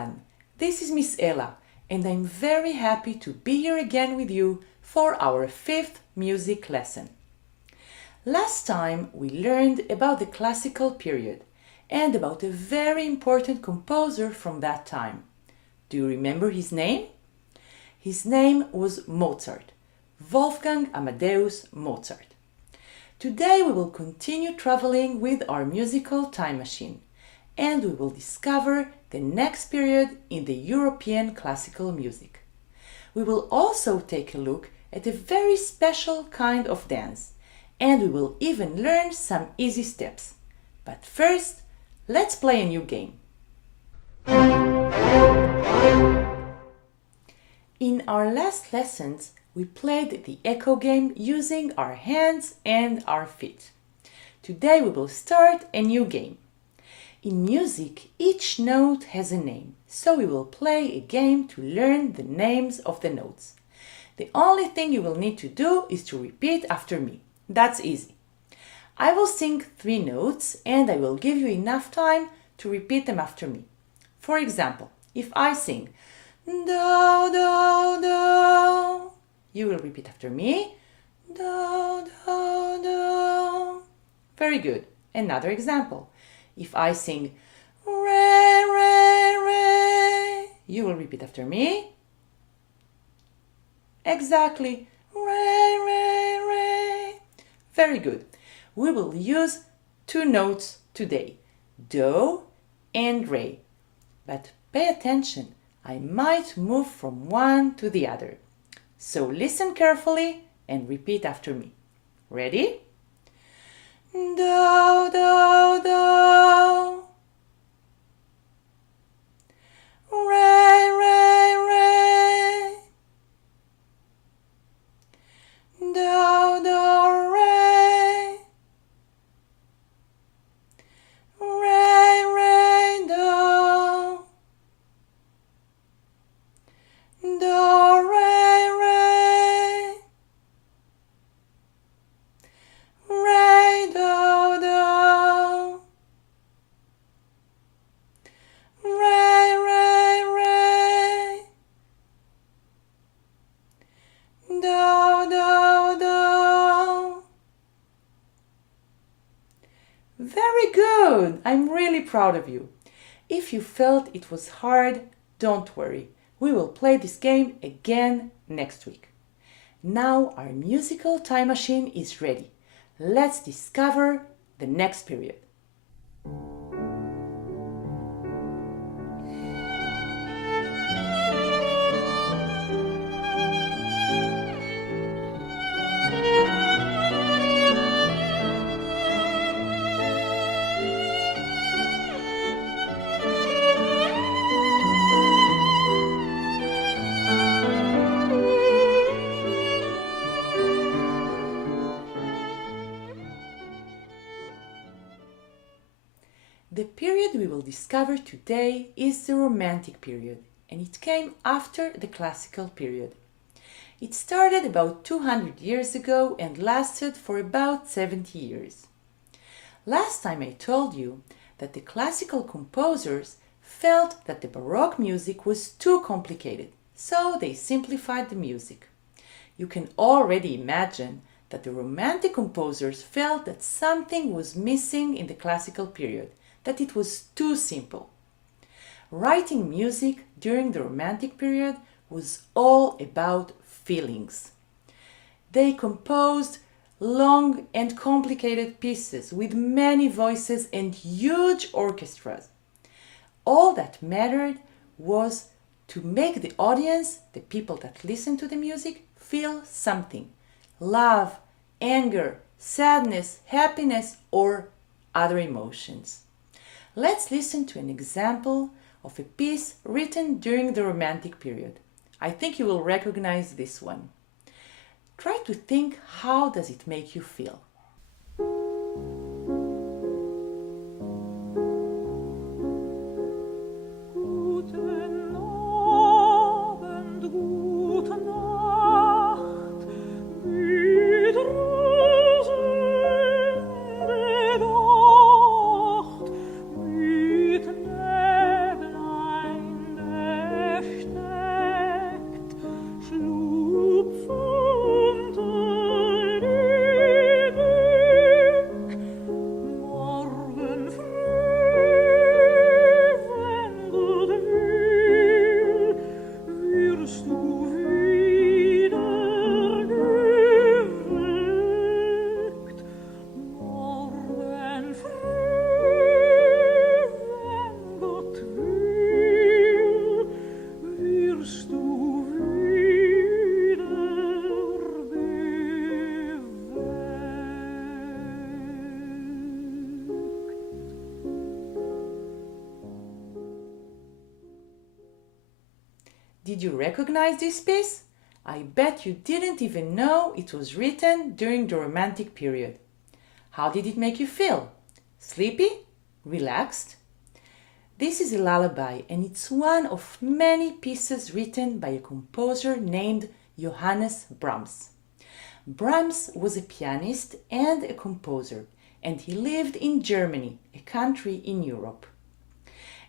everyone, this is Miss Ella and I'm very happy to be here again with you for our 5th music lesson. Last time we learned about the classical period and about a very important composer from that time. Do you remember his name? His name was Mozart, Wolfgang Amadeus Mozart. Today we will continue traveling with our musical time machine and we will discover the next period in the European classical music. We will also take a look at a very special kind of dance and we will even learn some easy steps. But first, let's play a new game. In our last lessons, we played the echo game using our hands and our feet. Today we will start a new game. In music, each note has a name, so we will play a game to learn the names of the notes. The only thing you will need to do is to repeat after me. That's easy. I will sing 3 notes and I will give you enough time to repeat them after me. For example, if I sing do, do, do, you will repeat after me. Do, do, do. Very good. Another example. If I sing re, re, re, you will repeat after me. Exactly. Re, re, re. Very good. We will use 2 notes today, do and re. But pay attention, I might move from one to the other. So listen carefully and repeat after me. Ready? Do, do, do. Re, re, re. Do, do, re. Re, re, do. Do, re, re. Re, do, do. Re, re, re. Do, do, do. Very good! I'm really proud of you. If you felt it was hard, don't worry. We will play this game again next week. Now our musical time machine is ready. Let's discover the next period. The period we will discover today is the Romantic period, and it came after the Classical period. It started about 200 years ago and lasted for about 70 years. Last time I told you that the classical composers felt that the Baroque music was too complicated, so they simplified the music. You can already imagine that the Romantic composers felt that something was missing in the Classical period, that it was too simple. Writing music during the Romantic period was all about feelings. They composed long and complicated pieces with many voices and huge orchestras. All that mattered was to make the audience, the people that listen to the music, feel something. Love, anger, sadness, happiness, or other emotions. Let's listen to an example of a piece written during the Romantic period. I think you will recognize this one. Try to think, how does it make you feel? Guten Abend, gute Nacht, mit Rosen bedacht, mit Neblein Did you recognize this piece? I bet you didn't even know it was written during the Romantic period. How did it make you feel? Sleepy? Relaxed? This is a lullaby, and it's one of many pieces written by a composer named Johannes Brahms. Brahms was a pianist and a composer, and he lived in Germany, a country in Europe.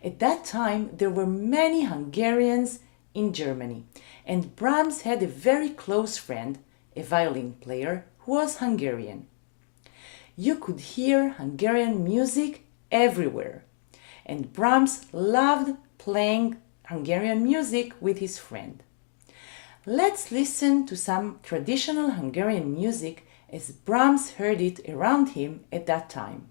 At that time, there were many Hungarians in Germany, and Brahms had a very close friend, a violin player, who was Hungarian. You could hear Hungarian music everywhere, and Brahms loved playing Hungarian music with his friend. Let's listen to some traditional Hungarian music as Brahms heard it around him at that time.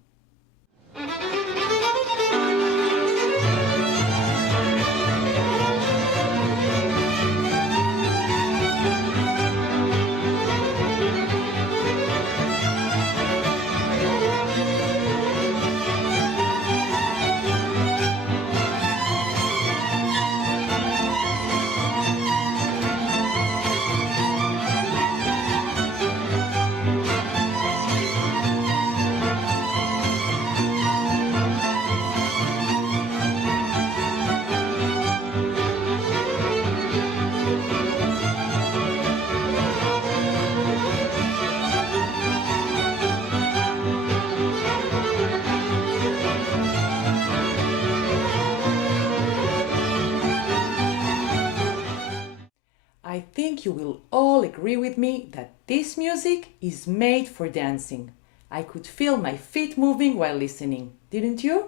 I think you will all agree with me that this music is made for dancing. I could feel my feet moving while listening, didn't you?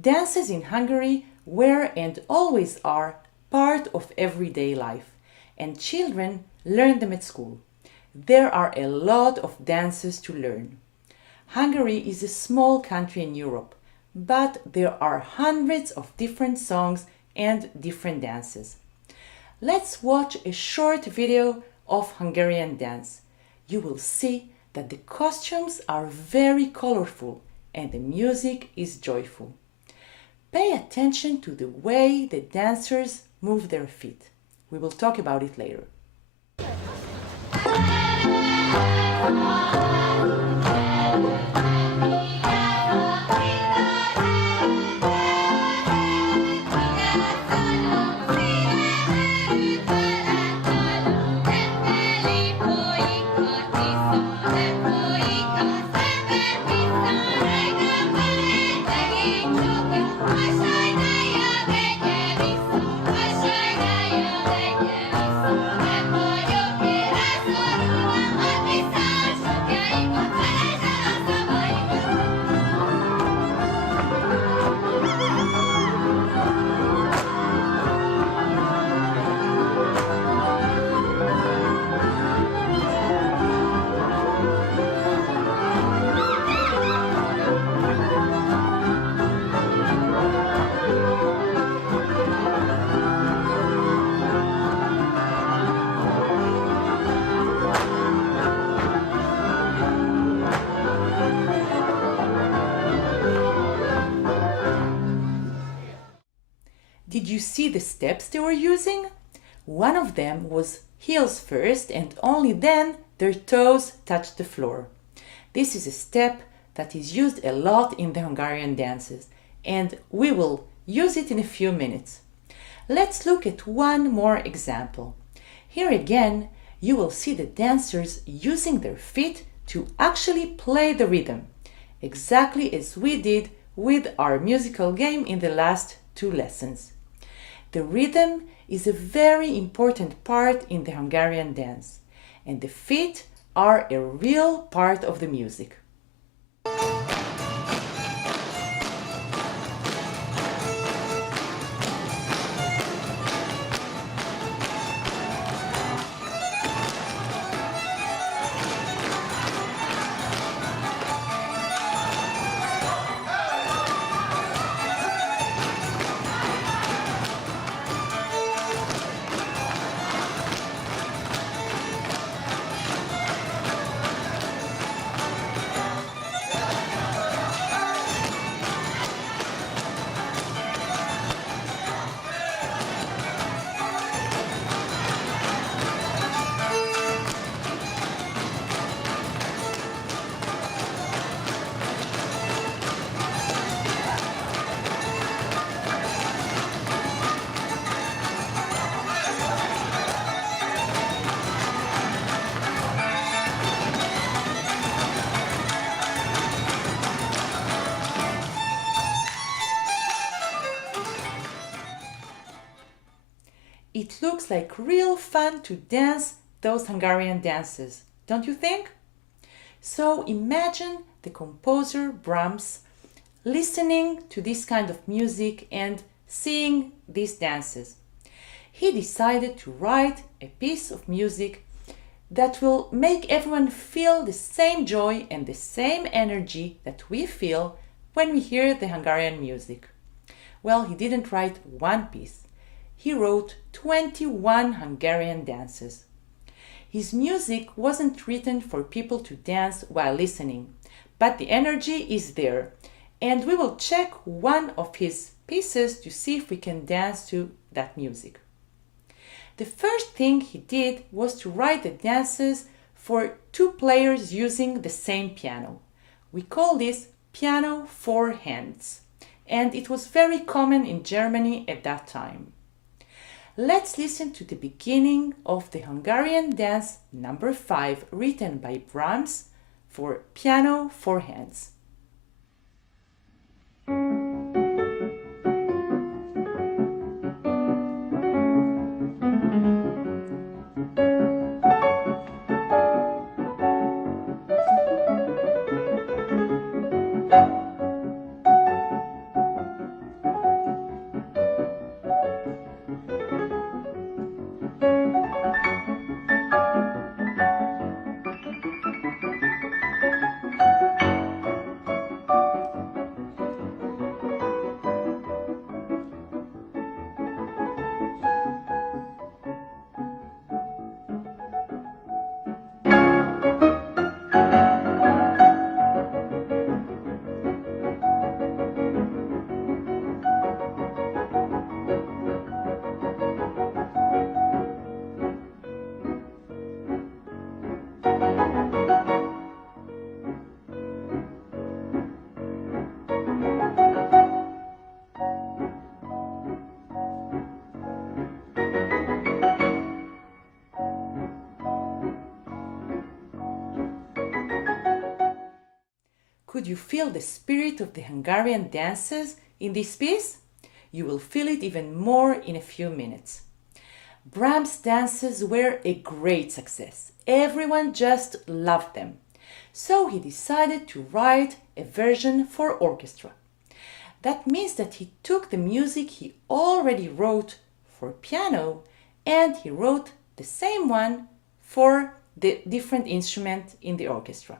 Dances in Hungary were and always are part of everyday life, and children learn them at school. There are a lot of dances to learn. Hungary is a small country in Europe, but there are hundreds of different songs and different dances. Let's watch a short video of Hungarian dance. You will see that the costumes are very colorful and the music is joyful. Pay attention to the way the dancers move their feet. We will talk about it later. Did you see the steps they were using? One of them was heels first and only then their toes touched the floor. This is a step that is used a lot in the Hungarian dances, and we will use it in a few minutes. Let's look at one more example. Here again, you will see the dancers using their feet to actually play the rhythm, exactly as we did with our musical game in the last 2 lessons. The rhythm is a very important part in the Hungarian dance, and the feet are a real part of the music. looks like real fun to dance those Hungarian dances, don't you think? So imagine the composer Brahms listening to this kind of music and seeing these dances. He decided to write a piece of music that will make everyone feel the same joy and the same energy that we feel when we hear the Hungarian music. Well, he didn't write one piece. He wrote 21 Hungarian dances. His music wasn't written for people to dance while listening, but the energy is there, and we will check one of his pieces to see if we can dance to that music. The first thing he did was to write the dances for two players using the same piano. We call this piano for hands, and it was very common in Germany at that time. Let's listen to the beginning of the Hungarian dance number 5, written by Brahms for piano for hands. Could you feel the spirit of the Hungarian dances in this piece? You will feel it even more in a few minutes. Brahms' dances were a great success. Everyone just loved them. So he decided to write a version for orchestra. That means that he took the music he already wrote for piano and he wrote the same one for the different instrument in the orchestra.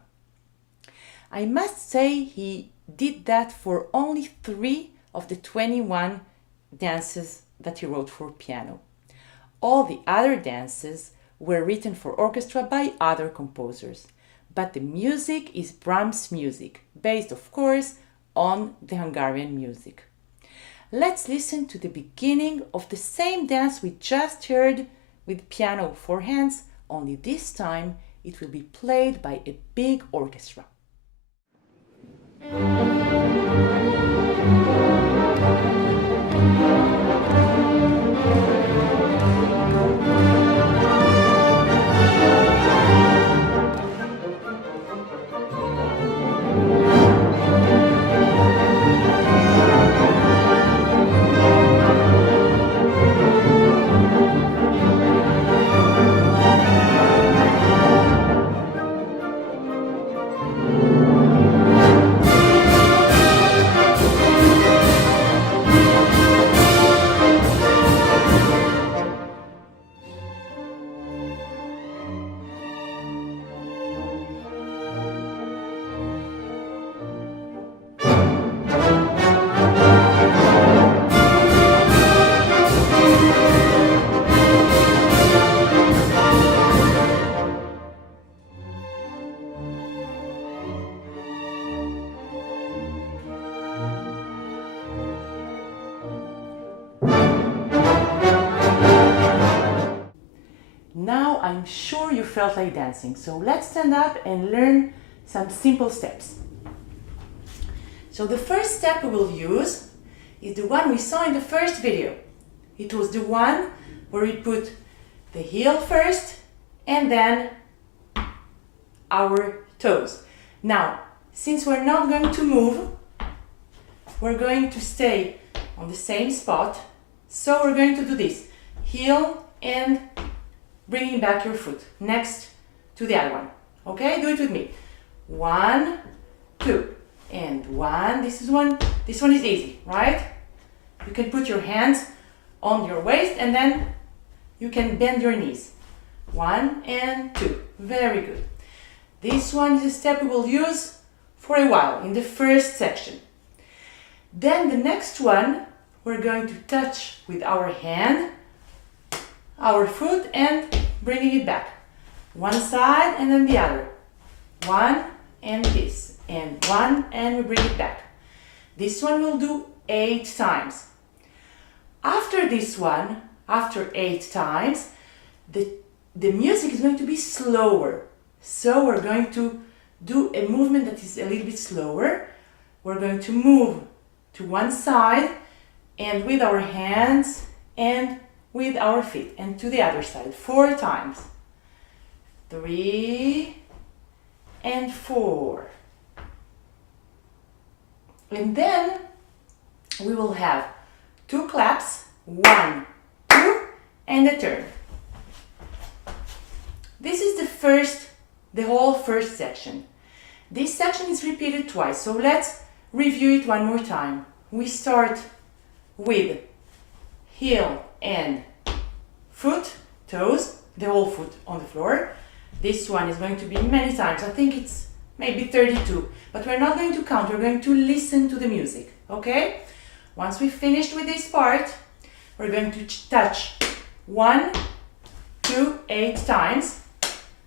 I must say he did that for only 3 of the 21 dances that he wrote for piano. All the other dances were written for orchestra by other composers, but the music is Brahms' music, based of course on the Hungarian music. Let's listen to the beginning of the same dance we just heard with piano for hands, only this time it will be played by a big orchestra. Now I'm sure you felt like dancing, so let's stand up and learn some simple steps. So the first step we will use is the one we saw in the first video. It was the one where we put the heel first and then our toes. Now, since we're not going to move, we're going to stay on the same spot. So we're going to do this. Heel and bringing back your foot next to the other one. Okay, do it with me. 1, 2, and 1. This one is easy, right? You can put your hands on your waist and then you can bend your knees. 1 and 2. Very good. This one is a step we will use for a while in the first section. Then the next one, we're going to touch with our hand our foot and bringing it back. One side and then the other. 1 and this. And 1 and we bring it back. This one we'll do 8 times. After this one, after 8 times, the music is going to be slower. So we're going to do a movement that is a little bit slower. We're going to move to one side and with our hands and with our feet, and to the other side 4 times. 3 and 4. And then we will have 2 claps, 1, 2, and a turn. This is the whole first section. This section is repeated twice, so let's review it one more time. We start with heel and foot, toes, the whole foot on the floor. This one is going to be many times. I think it's maybe 32, but we're not going to count. We're going to listen to the music, okay? Once we finished with this part, we're going to touch 1, 2, 8 times.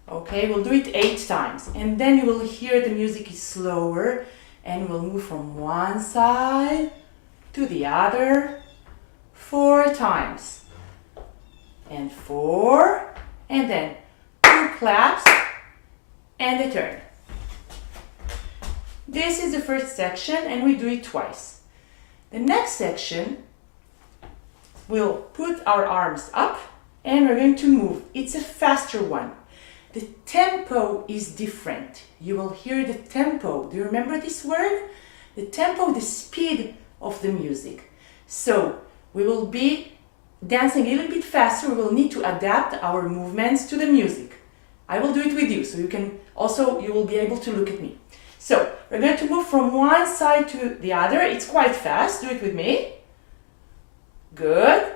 Okay, we'll do it 8 times. And then you will hear the music is slower and we'll move from one side to the other 4 times. And 4, and then 2 claps and a turn. This is the first section and we do it twice. The next section, we'll put our arms up and we're going to move. It's a faster one. The tempo is different. You will hear the tempo. Do you remember this word? The tempo, the speed of the music. So we will be dancing a little bit faster. We will need to adapt our movements to the music. I will do it with you, so you will be able to look at me. So we're going to move from one side to the other. It's quite fast. Do it with me. Good.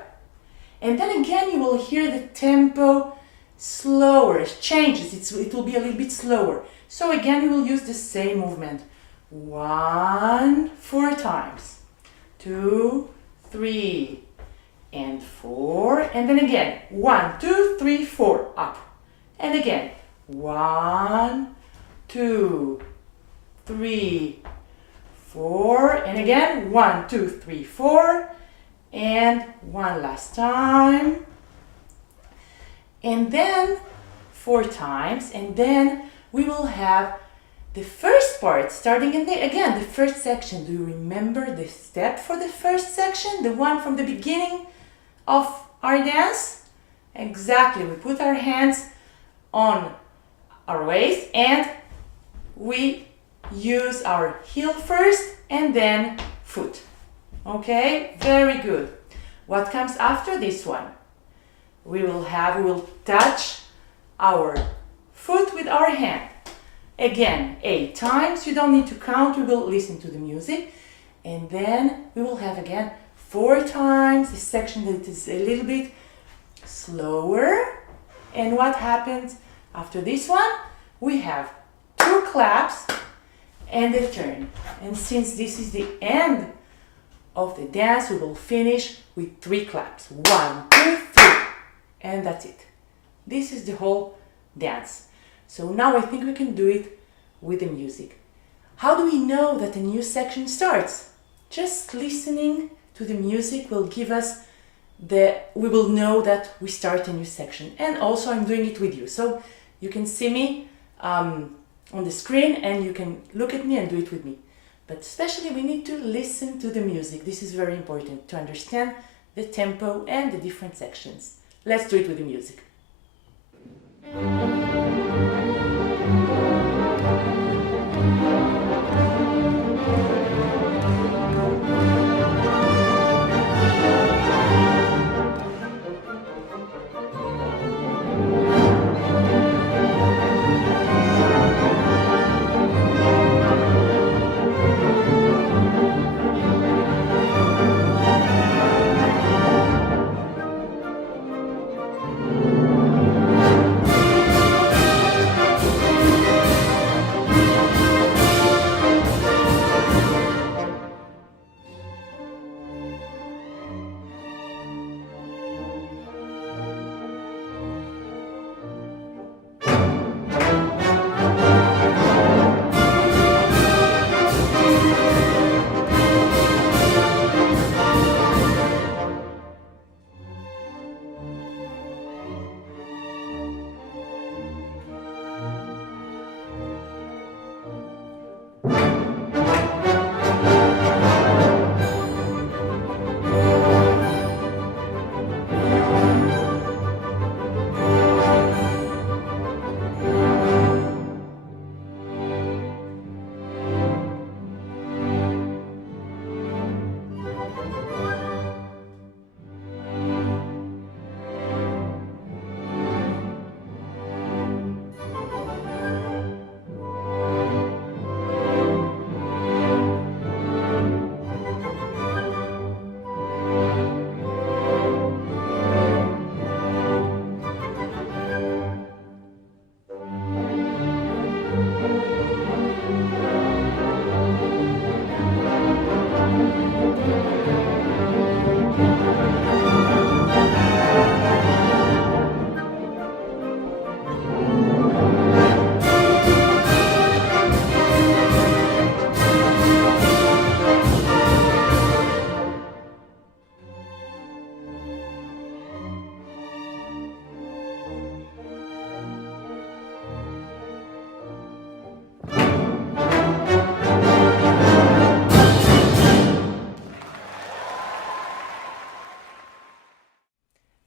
And then again, you will hear the tempo slower. It changes. It will be a little bit slower. So again, you will use the same movement. 1, 4 times. 2, 3, and 4. And then again, 1, 2, 3, 4. Up. And again, 1, 2, 3, 4. And again, 1, 2, 3, 4. And one last time. And then 4 times. And then we will have the first part starting again, the first section. Do you remember the step for the first section? The one from the beginning of our dance? Exactly. We put our hands on our waist and we use our heel first and then foot. Okay, very good. What comes after this one? We will touch our foot with our hand. Again, 8 times. You don't need to count. We will listen to the music. And then we will have again 4 times. This section that is a little bit slower. And what happens after this one? We have 2 claps and a turn. And since this is the end of the dance, we will finish with 3 claps. 1, 2, 3. And that's it. This is the whole dance. So now I think we can do it with the music. How do we know that a new section starts? Just listening to the music will give us we will know that we start a new section. And also I'm doing it with you. So you can see me on the screen and you can look at me and do it with me. But especially we need to listen to the music. This is very important to understand the tempo and the different sections. Let's do it with the music.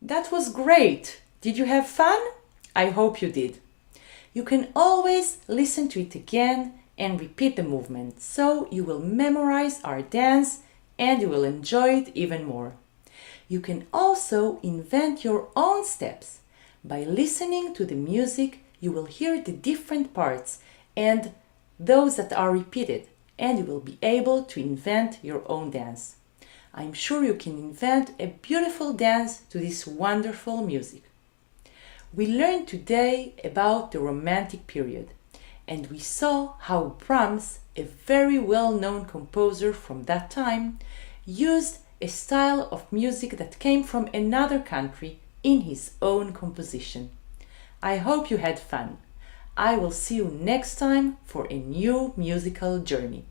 That was great! Did you have fun? I hope you did. You can always listen to it again and repeat the movement, so you will memorize our dance and you will enjoy it even more. You can also invent your own steps. By listening to the music, you will hear the different parts and those that are repeated, and you will be able to invent your own dance. I'm sure you can invent a beautiful dance to this wonderful music. We learned today about the Romantic period, and we saw how Brahms, a very well-known composer from that time, used a style of music that came from another country in his own composition. I hope you had fun. I will see you next time for a new musical journey.